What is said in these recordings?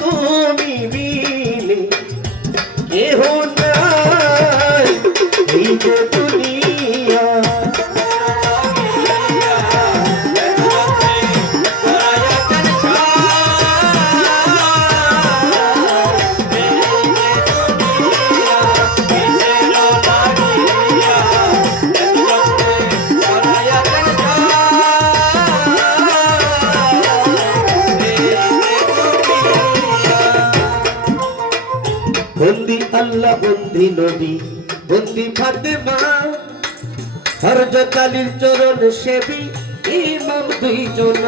তুমি মিলে কেহ নাই এই যে দুনিয়া। বন্দি আল্লাহ বন্দি নবী বন্দি ফাতেমা হযরত আলীর চরণ সেবী ইমাম দুইজন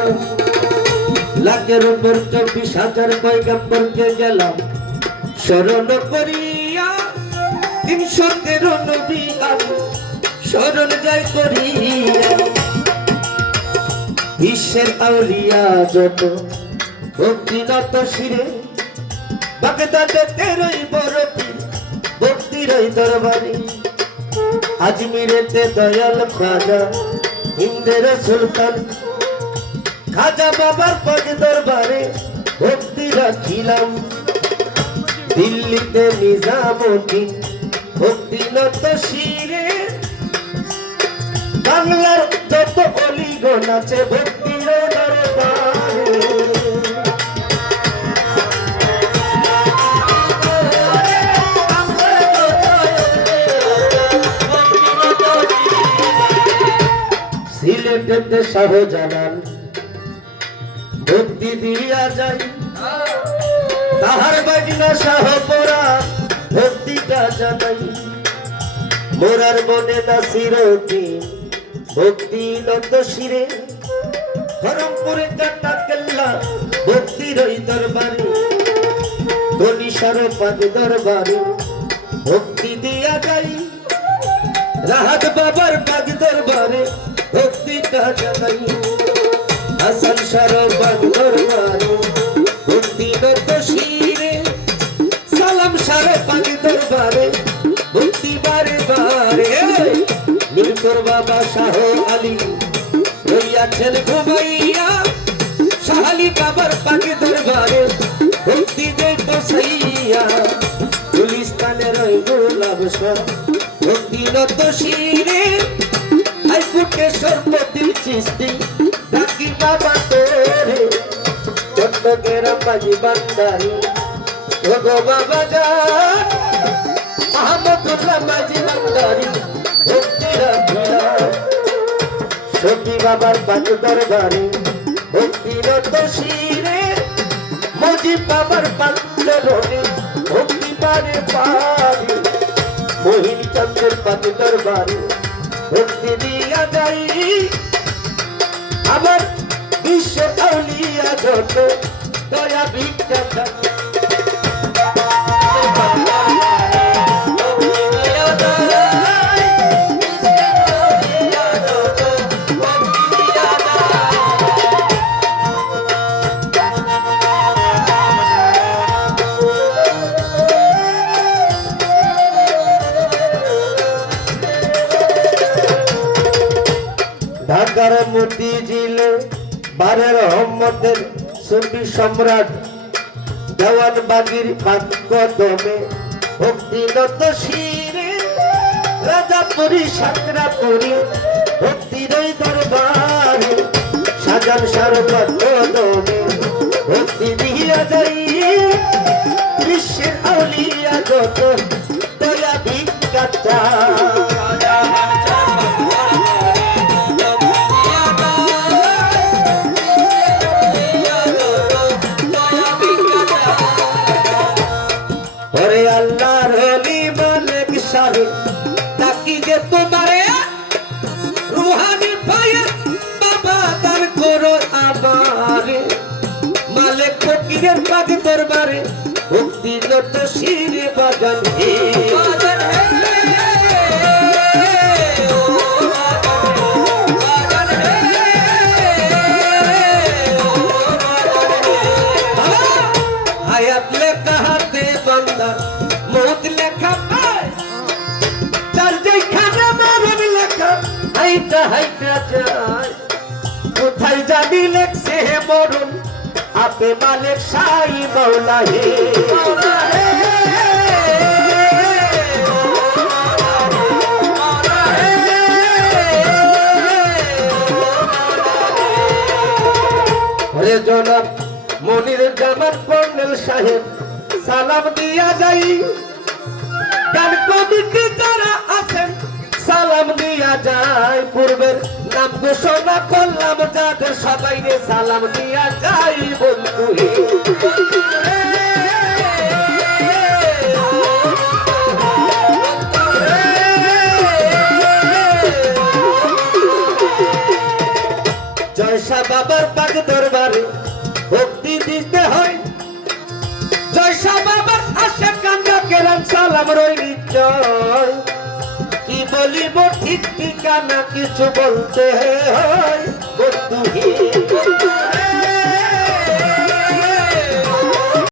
লাখের উপর 24,000 পয়গম্বরকে গেলাম স্মরণ করিয়া 313 নবী আমি স্মরণ যাই করিয়া। বিশ্বের আউলিয়া যত ভক্তিনত শিরে বাগদাদে তেরোই বড় পীর ভক্তির ওই দরবারে আজমিরেতে দয়াল খাজা হিন্দের সুলতান খাজা বাবার পাক দরবারে ভক্তি রাখিলাম। দিল্লিতে নিজামুদ্দিন ভক্তিনত শিরে বাংলার যত অলিগণ আছে ভক্তির দরবারে। সিলেটেতে শাহজালাল ভক্তি দিয়া যাই তাহার বাগিনা শাহপরা ভক্তিটা জানাই। মোরার মনে নাসিরউদ্দিন ভক্তি নত শিরে হরমপুরে কাটা কেল্লা ভক্তির ওই দরবারে ধনিসার পাক দরবারে ভক্তি দিয়া যাই। রাহাত বাবার পাক দরবারে ভক্তিটা জানাই। হাসান শাহর পাক দরবারে ভক্তি নত শিরে সালাম শাহর পাক দরবারে ভক্তি বারে বারে। মিরপুর বাবা শাহ আলী রইয়াছেন ঘুমাইয়া শাহ আলী বাবার পাক দরবারে ভক্তি দে বসাইয়া। গুলিস্তানের ওই গোলাপ শাহ ভক্তি নত শিরে হাইকুটেশ্বর মতিন চিস্তি ডাকি বাবা তোরে চট্টগ্রাম বাজি বান্দারি ভগো বাবা যান আহমদুল্লাহ বাজি বান্দারি ভক্তি রাখিলাম। সখী বাবার পাক দরবারে ভক্তি নত শিরে মজিব বাবার পাক চরণে ভক্তি বারে বারে। মোহিন চন্দ্রের পাক দরবারে ভক্তি দিয়া যাই। আমার বিশ্ব আউলিয়া যত দয়া ভিক্ষা ঢাকার মতিঝিলে বারের রহমতের সুফি সম্রাট দেওয়ান বাগির পাক কদমে ভক্তি নত শিরে রাজাপুরি সাকরাপুরি ভক্তির ওই দরবারে সাজান শাহর পাক কদমে ভক্তি দিয়া যাই। বিশ্বের আউলিয়া যত দয়া ভিক্ষা আল্লাহর ওলি মালিক শাহ তাকি যে তোমারে রুহানি ভাইয়ের বাবা দান করো আমারে মালিক ফকিরের পাক দরবারে ভক্তি নত শিরে বাজান হে বাজান হে হায়াত লেখা হাতে বান্দা মৌত লেখা পায় চার যেখানে মরণ লেখা হাইটা হাইটা যায় কোথায় জানি লেখছে মরণ হাতে মালিক সাই মৌলা হে ওরে জনাব মনির জামান কর্নেল সাহেব সালাম দিয়া যাই গান কমিটি যারা আছেন সালাম দিয়া যাই পূর্বের নাম ঘোষণা করলাম যাদের সবাই রে সালাম দিয়া যাই বন্ধু জয়সা বাবার পাক দরবারে ভক্তি দিতে হয় জয়সা বাবার আশা কান্দা কেরাম সালাম রই নিশ্চয় কি বলিব ঠিক ঠিকানা কিছু বলতে হয় বন্ধু হে